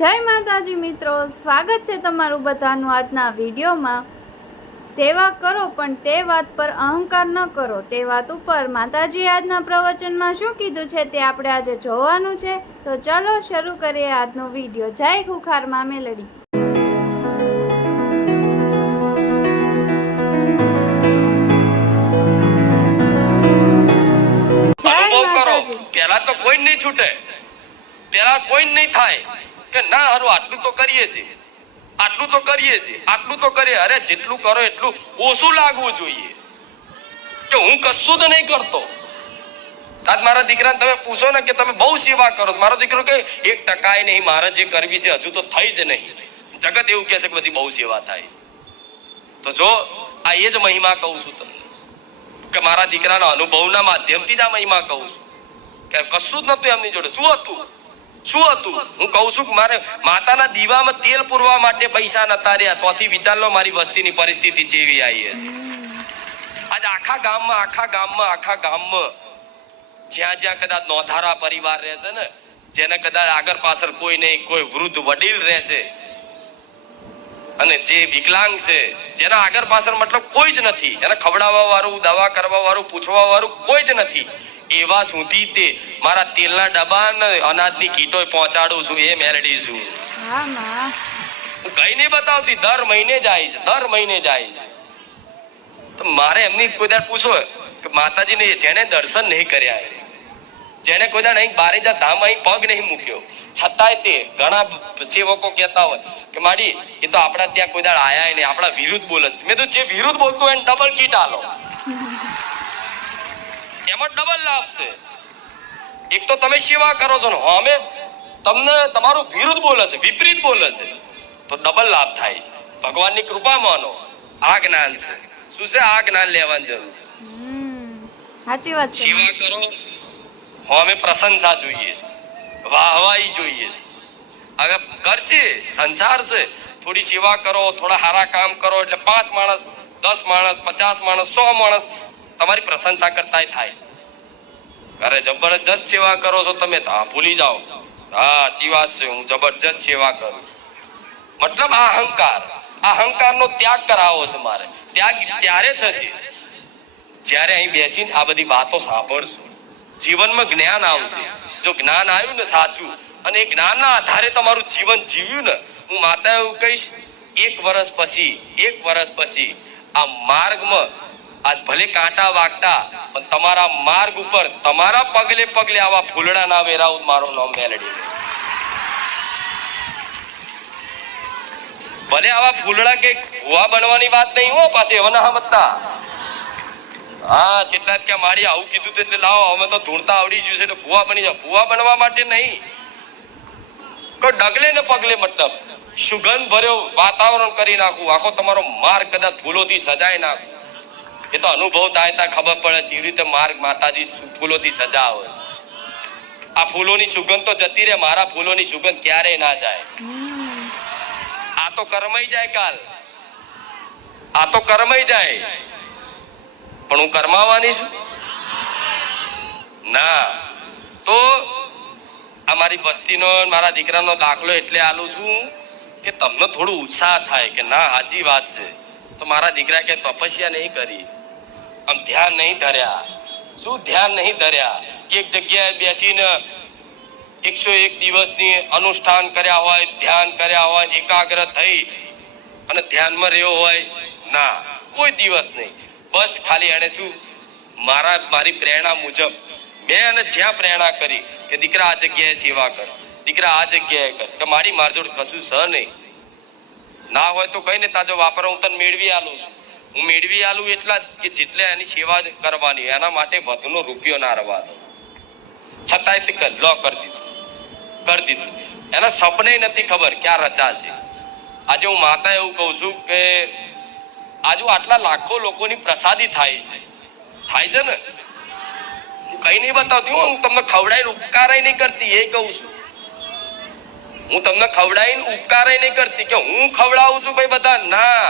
જય માતાજી મિત્રો, સ્વાગત છે તમારું બધાનું આજના વિડીયોમાં। સેવા કરો પણ તે વાત પર અહંકાર ન કરો, તે વાત ઉપર માતાજી આજના પ્રવચનમાં શું કીધું છે તે આપણે આજે જોવાનું છે। તો ચાલો શરૂ કરીએ આજનો વિડીયો। જય ખુખાર માં મેલડી। પેલા તો કોઈ નહીં છૂટે, પેલા કોઈ નહીં થાય કે ના હારું આટલું તો કરીએ છીએ, આટલું તો કરીએ છીએ, આટલું તો કરીએ। અરે જેટલું કરો એટલું ઓછું લાગવું જોઈએ કે હું કશું જ નહીં કરતો। આજ મારા દીકરાને તમે પૂછો ને કે તમે બહુ સેવા કરો, મારો દીકરો કે 1% નહીં, મારે જે કરવી છે હજુ તો થઈ જ નહીં। જગત એવું કહે છે કે બધી બહુ સેવા થાય છે। તો જો આ એ જ મહિમા કહું છું તમને કે મારા દીકરાના અનુભવના માધ્યમથી જ આ મહિમા કહું છું કે કશું જ નતું એમની જોડે। શું હતું? હું કહું છું કે મારે માતાના દીવામાં તેલ પૂરવા માટે પૈસા નતા રહ્યા, તોથી વિચાર લો મારી વસ્તીની પરિસ્થિતિ જેવી આવી હશે। આજ આખા ગામમાં જ્યાં જ્યાં કદાચ નોંધારા પરિવાર રહેશે ને, જેને કદાચ આગળ પાછળ કોઈ નહીં, કોઈ વૃદ્ધ વડીલ રહેશે અને જે વિકલાંગ છે, જેના આગળ પાછળ મતલબ કોઈ જ નથી, એને ખવડાવવા વાળું, દવા કરવા વાળું, પૂછવા વાળું કોઈ જ નથી, એવા સુધી તે મારા તેલના ડબ્બા ને અનાજની કીટો પહોંચાડું છું। એ મેલડી છું, હું કઈ નહીં બતાવતી। દર મહિને જાય છે। તો મારે એમની કોઈ દર પૂછો કે માતાજીને જેને દર્શન નહીં કર્યા, જેને કોઈ દર અહીં બારેજા ધામ અહીં પગ નહીં મૂક્યો, છતાંય તે ઘણા સેવકો કહેતા હોય કે માડી એ તો આપણા ત્યાં કોઈ દર આયા નહીં, આપણા વિરુદ્ધ બોલે છે। મેં તો જે વિરુદ્ધ બોલતો એને ડબલ કીટ આલો, એમાં ડબલ લાભ છે। એક તો તમે સેવા કરો છો ને અમે તમને તમારું વિરુદ્ધ બોલે છે, વિપરીત બોલે છે, તો ડબલ લાભ થાય છે। ભગવાનની કૃપા માનો, આ જ્ઞાન છે। શું છે? આ જ્ઞાન લેવાની જરૂર છે। સાચી વાત છે। સેવા કરો, અમે પ્રશંસા જોઈએ છે, વાહવાઈ જોઈએ છે। હવે કરશે સંસાર છે, થોડી સેવા કરો, થોડા સારા કામ કરો એટલે 5 માણસ, 10 માણસ, 50 માણસ, 100 માણસ તમારી પ્રશંસા કરતા થાય। અરે જબરજસ્ત સેવા કરો છો તમે, હા ભૂલી જાઓ, હા સાચી વાત છે, હું જબરજસ્ત સેવા કરું, મતલબ આ અહંકારનો ત્યાગ કરાવો છે મારે। ત્યાગ ત્યારે થશે જ્યારે અહીં બેસીને આ બધી વાતો સાંભળશું, જીવનમાં જ્ઞાન આવશે। જો જ્ઞાન આવ્યું ને સાચું, અને એ જ્ઞાનના આધારે તમારું જીવન જીવ્યું ને, હું માતા એવું કહીશ, 1 વર્ષ પછી આ માર્ગમાં આજ ભલે કાંટા વાગતા પણ તમારા માર્ગ ઉપર તમારા પગલે પગલે આવા ફૂલડા ના વેરાવું। મારું નામ મેલડી। ભલે આવા ફૂલડા કે ભૂવા બનવાની વાત નહીં હો, પાસે એવા ના સમજતા। હા જેટલા જ કે મારી આવું કીધું એટલે લાવો અમે તો ધૂણતા આવડી ગયું છે એટલે ભૂવા બની જાવ। ભૂવા બનવા માટે નહીં, કોઈ ડગલે ને પગલે મતલબ સુગંધ ભર્યો વાતાવરણ કરી નાખું, આખો તમારો માર્ગ કદાચ ફૂલોથી સજાય નાખું। એ તો અનુભવ થાય ખબર પડે છે, એવી રીતે માર્ગ માતાજી ફૂલોથી સજાવે છે। આ ફૂલોની સુગંધ તો જતી રહે, મારા ફૂલોની સુગંધ ક્યારેય ના જાય। આ તો કર્મઈ જાય કાલ, આ તો કર્મઈ જાય, પણ હું કર્માવાની છું ના। તો આ મારી વસ્તીનો, મારા દીકરાનો દાખલો એટલે આલું છું કે તમને થોડું ઉત્સાહ થાય કે ના સાચી વાત છે। તો મારા દીકરા કે તપસ્યા નહીં કરી, આમ ધ્યાન નહીં ધર્યા। શું ધ્યાન નહીં ધર્યા કે એક જગ્યાએ બેસીને 101 દિવસની અનુષ્ઠાન કર્યા હોય, ધ્યાન કર્યા હોય, એકાગ્ર થઈ અને ધ્યાનમાં રહ્યો હોય? ના, કોઈ દિવસ નહીં। બસ ખાલી એને શું મારી પ્રેરણા મુજબ મેં એને જ્યાં પ્રેરણા કરી કે દીકરા આ જગ્યાએ સેવા કર, દીકરા આ જગ્યાએ કર, કે મારી માર જોડ કશું સહ નહીં, ના હોય તો કઈ ને તાજો વાપરો હું તને મેળવી આલું છું। હું મેળવી આલું એટલા કે જેટલે એની સેવા કરવાની, એના માટે વધુનો રૂપિયો ના રવા દો, છતાંય તે કરી દીધું। એના સપને નથી ખબર ક્યાં રચા છે। આજે હું માતા એવું કહું છું કે આજુ આટલા લાખો લોકોની પ્રસાદી થાય છે ને, હું કઈ નહીં બતાવતી, હું તમને ખવડાવીને ઉપકારાય નહીં કરતી, એ કહું છું। હું તમને ખવડાવીને ઉપકારાય નહીં કરતી કે હું ખવડાવું છું ભાઈ બધા, ના,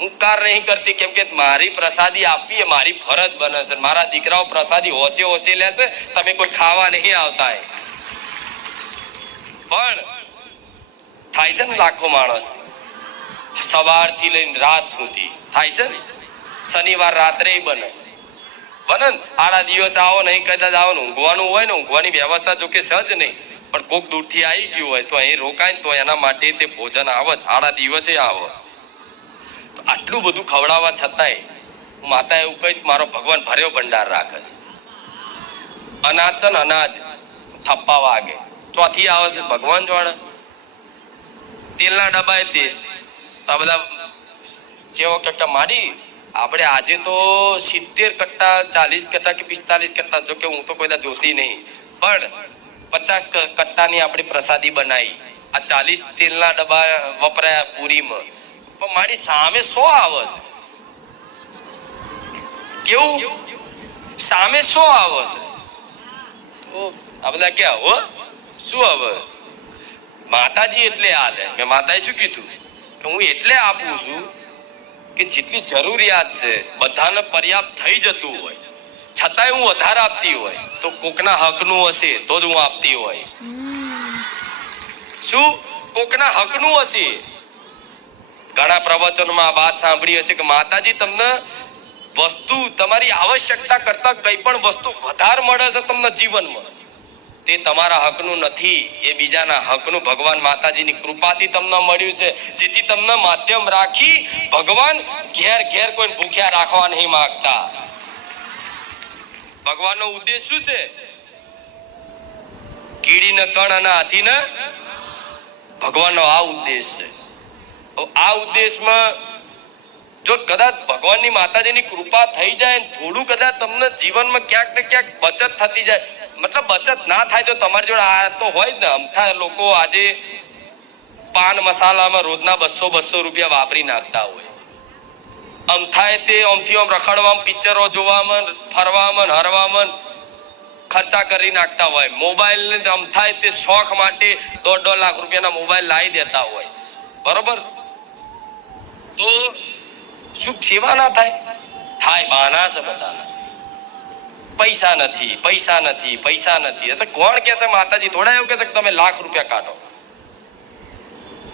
ઉપકાર નહીં કરતી, કેમ કે મારી પ્રસાદી આપવી એ મારી ફરજ બને છે। મારા દીકરાઓ પ્રસાદી હોશે લેશે, તમે કોઈ ખાવા નહીં આવતા। પણ થાય છે ને લાખો માણસ, સવારથી લઈને રાત સુધી થાય છે ને. શનિવાર રાત્રે બને બને ને, આડા દિવસ આવો નહીં, કદાચ આવો ને ઊંઘવાનું હોય ને, ઊંઘવાની વ્યવસ્થા જો કે સજ નહીં, પણ કોક દૂરથી આવી ગયું હોય તો અહીં રોકાય ને તો એના માટે તે ભોજન આવે, આડા દિવસે આવે. તો આટલું બધું ખવડાવવા છતાંય માતા એવું કહીશ, મારો ભગવાન ભર્યો ભંડાર રાખે છે. અનાજ છે ને અનાજ થપ્પા વાગે, ચોથી આવે છે ભગવાન જોડે. તેલના ડબ્બા તે આ બધા સેવો કે મારી આપણે આજે તો 70 કટ્ટા 40 કટ્ટા કે 45 કટ્ટા, જો કે હું તો કોઈ જોતી નહીં, પણ 50 કટ્ટાની આપણી પ્રસાદી બનાવી, આ 40 તેલના ડબ્બા વપરાયા પૂરીમાં, પણ મારી સામે 100 આવે છે. કેવું સામે 100 આવે છે. તો આ બધા ક્યાં હો શું હવે માતાજી એટલે હાલે. મેં માતાએ શું કીધું કે હું એટલે આપું છું કે જેટલી જરૂરિયાત છે બધાને પર્યાપ્ત થઈ જતું હોય, છતાંય હું વધારે આપતી હોય તો કોકના હકનું હશે તો જ હું આપતી હોય. શું કોકના હકનું હશે? ઘણા પ્રવચનમાં આ વાત સાંભળી હશે કે માતાજી તમને વસ્તુ તમારી આવશ્યકતા કરતા કઈ પણ વસ્તુ વધારે મળે છે તમને જીવનમાં, તે તમારા હકનું નથી, એ બીજાના હકનું ભગવાન માતાજીની કૃપાથી તમને મળ્યું છે, જેથી તમને માધ્યમ રાખી ભગવાન ઘેર ઘેર કોઈ ભૂખ્યા રાખવા નહીં માંગતા. ભગવાનનો ઉદ્દેશ શું છે? કીડીને કણ અને હાથીને ભગવાનનો આ ઉદ્દેશ છે. આ ઉદ્દેશમાં જો કદાચ ભગવાનની માતાજીની કૃપા થઈ જાય, થોડું કદાચ તમને જીવનમાં ક્યાંક ને ક્યાંક બચત થતી જાય, મતલબ બચત ના થાય તો તમારી જોડે આ તો હોય ને. અમથા લોકો આજે પાન મસાલામાં રોજના 200 રૂપિયા વાપરી નાખતા હોય. અમથાએ તે આમથી આમ રખડવામાં, પિક્ચરો જોવામાં, ફરવામાં, હરવામાં ખર્ચા કરી નાખતા હોય. મોબાઈલ ને અમથાએ તે શોખ માટે 1.5 લાખ રૂપિયાના મોબાઈલ લાવી દેતા હોય. બરોબર? તો શું સેવા ના થાય? થાય. બહાના છે બધાના. પૈસા નથી, પૈસા નથી, પૈસા નથી. એટલે કોણ કે છે? માતાજી થોડા એવું કે છે કે તમે લાખ રૂપિયા કાઢો.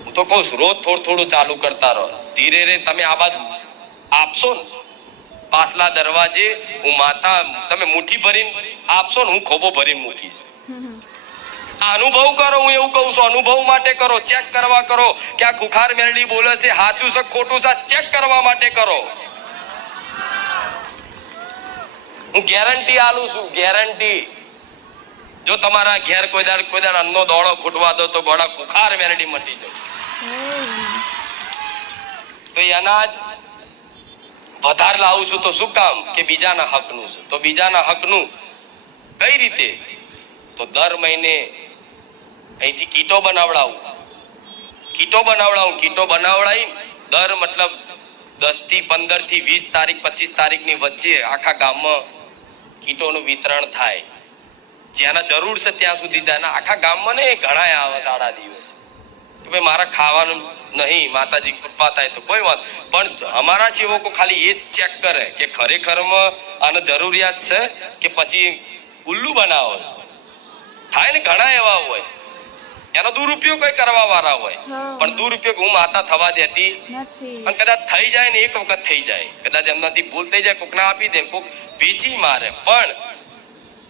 હું તો કહું રોજ થોડું ચાલુ કરતા રહો, ધીરે ધીરે તમે આ બાજુ આપશો ને પાછલા દરવાજે હું માતા, તમે મુઠ્ઠી ભરીને આપશો ને હું ખોબો ભરીને મૂકીશ. અનુભવ કરો, હું એવું કહું છું, અનુભવ માટે કરો, ચેક કરવા કરો કે આ ખુખાર મેરડી બોલે છે સાચું છે ખોટું છે, ચેક કરવા માટે કરો. હું ગેરંટી આલું છું, ગેરંટી. જો તમારા ઘેર કોઈ દાડ અન્નનો દોડો ફૂટવા દો તો ગોળા ખુખાર મેરડી મટી જાય. તો એ અનાજ વધારે લાવું છું તો શું કામ? કે બીજાના હકનું છે. તો બીજાના હકનું કઈ રીતે? તો દર મહિને અહીંથી કીટો બનાવડાવું, કીટો બનાવડાવી દર મતલબ 10 થી 15 થી 20 તારીખ 25 તારીખની વચ્ચે આખા ગામમાં કીટોનું વિતરણ થાય. જેના જરૂર છે ત્યાં સુધી થાય. આખા ગામમાં ને ઘણા આવે સાડા દિવસ કે ભાઈ મારા ખાવાનું નહીં, માતાજી કૃપા થાય તો કોઈ વાત. પણ અમારા સેવકો ખાલી એ જ ચેક કરે કે ખરેખરમાં આને જરૂરિયાત છે કે પછી ઉલ્લુ બનાવો થાય ને. ઘણા એવા હોય એનો દુરુપયોગ કઈ કરવા વાળા હોય, પણ દુરુપયોગ હું માતા થવા દેતી નથી. અને કદાચ થઈ જાય ને એક વખત થઈ જાય, કદાચ એમનાથી ભૂલ થઈ જાય, કોકને આપી દે, કોક વેચી મારે, પણ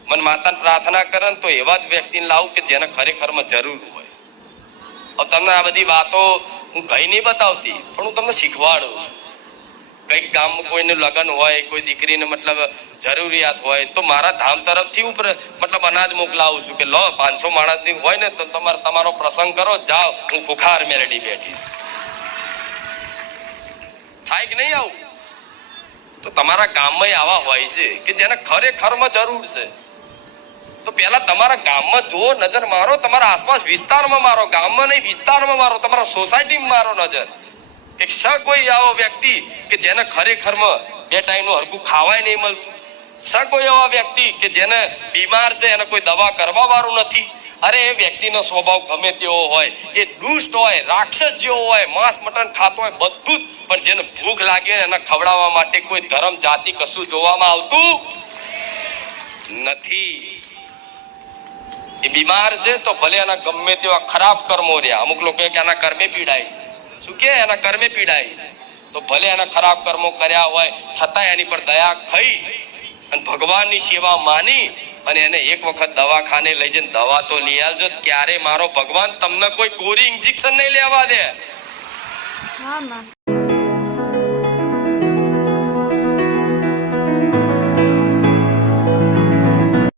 મને માતાને પ્રાર્થના કરે તો એવા જ વ્યક્તિને લાવું કે જેને ખરેખરમાં જરૂર હોય. હવે તમને આ બધી વાતો હું કઈ નહીં બતાવતી, પણ હું તમને શીખવાડું છું. કઈક ગામમાં કોઈનું લગ્ન હોય, કોઈ દીકરીને મતલબ જરૂરિયાત હોય તો મારા ધામ તરફથી હું મતલબ અનાજ મોકલાવું છું કે લો 500 માણસની હોય ને તો તમારો પ્રસંગ કરો, જાઓ, હું ખુખાર મેરડી બેઠી. થાય કે નહીં આવું? તો તમારા ગામમાં આવા હોય છે કે જેને ખરેખરમાં જરૂર છે. તો પહેલા તમારા ગામમાં જુઓ, નજર મારો, તમારા આસપાસ વિસ્તારમાં મારો, ગામમાં નહીં વિસ્તારમાં મારો, તમારા સોસાયટીમાં મારો નજર કે કોઈ આવો વ્યક્તિ કે જેને ખરેખરમાં 2 ટાઈમનું હરખું ખાવાય નહીં મળતું. કોઈ એવા વ્યક્તિ કે જેને બીમાર છે, એને કોઈ દવા કરવા વાળું નથી. અરે એ વ્યક્તિનો સ્વભાવ ગમે તેવો હોય, એ દુષ્ટ હોય, રાક્ષસ જેવો હોય, માંસ મટન ખાતો હોય, બધું જ, પણ જેને ભૂખ લાગી હોય એને ખવડાવવા માટે કોઈ ધર્મ જાતિ કશું જોવામાં આવતું નથી. એ બીમાર છે તો ભલે એના ગમે તેવા ખરાબ કર્મો રહ્યા, અમુક લોકો કે એના કર્મે પીડાય છે, શું કે એના કર્મે પીડાય છે, તો ભલે એના ખરાબ કર્મો કર્યા હોય છતાં એની પર દયા થઈ અને ભગવાનની સેવા માની અને એને એક વખત દવાખાને લઈ જઈને દવા તો લઈ આવજો. ક્યારે મારો ભગવાન તમને કોઈ કોરી ઇન્જેક્શન નહીં લેવા દે. હા માં.